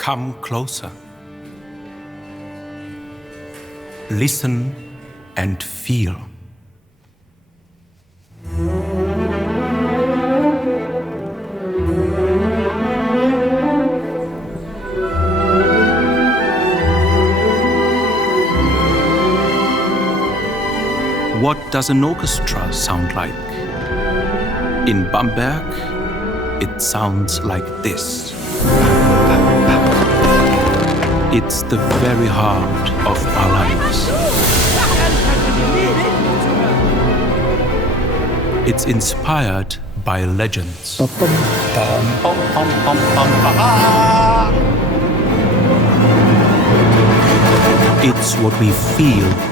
Come closer. Listen and feel. What does an orchestra sound like? In Bamberg, it sounds like this. It's the very heart of our lives. It's inspired by legends. It's what we feel